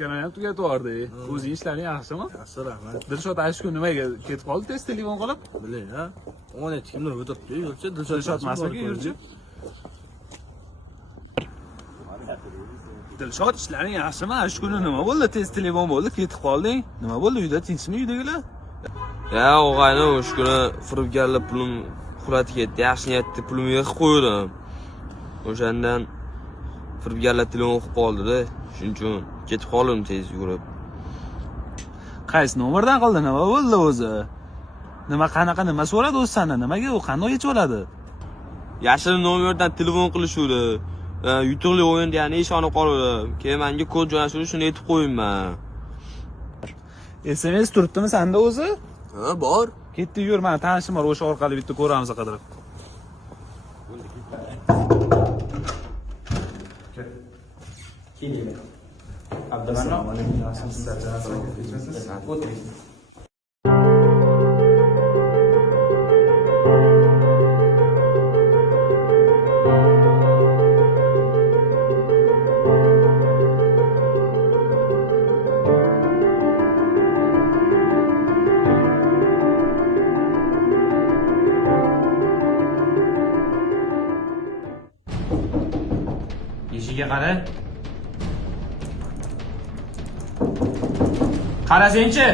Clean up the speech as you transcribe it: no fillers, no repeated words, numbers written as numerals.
Firibgarlarni ham tugatib yubordi. O'zing ishlaring yaxshimi? Yaxshi, rahmat. Dilshod Ashku nimaga ketib qoldi tez telefon qilib? Bilay, ha. 17 kimdir o'tiribdi, yurchi, Dilshod masaka yurchi. Dilshod ishlaring yaxshimi? Ashkuni nima bo'ldi? Tez telefon bo'ldi, ketib qolding. Nima bo'ldi? Uyda tinchmi uydagilar? Ya og'ayni o'sha kuni firibgarlar pulim uxlatib ketdi. Yaxshi niyatda pulimni yig'ib qo'ydim. O'shandan firibgarlar telefon o'qib qoldi-da. Shuning uchun ketib qoldim tez yurib. Qaysi nomerdan qildi? Nima bo'ldi o'zi? Nima so'radi o'zi sendan? Nimaga u qanday yechib oladi? Yashirin nomerdan telefon qilishuvdi. Yutuqli o'yinda yana ishonib qoldim. Keyin menga kod jo'natishdi, shuni aytib qo'yinman. SMS turibdimi senda o'zi? Ha, bor. Ketdi yur, mana tanishim bor, o'sha orqali bitta ko'ramiz qidirib. Assalomu alaykum. Eshigiga qara. Qarasang-chi.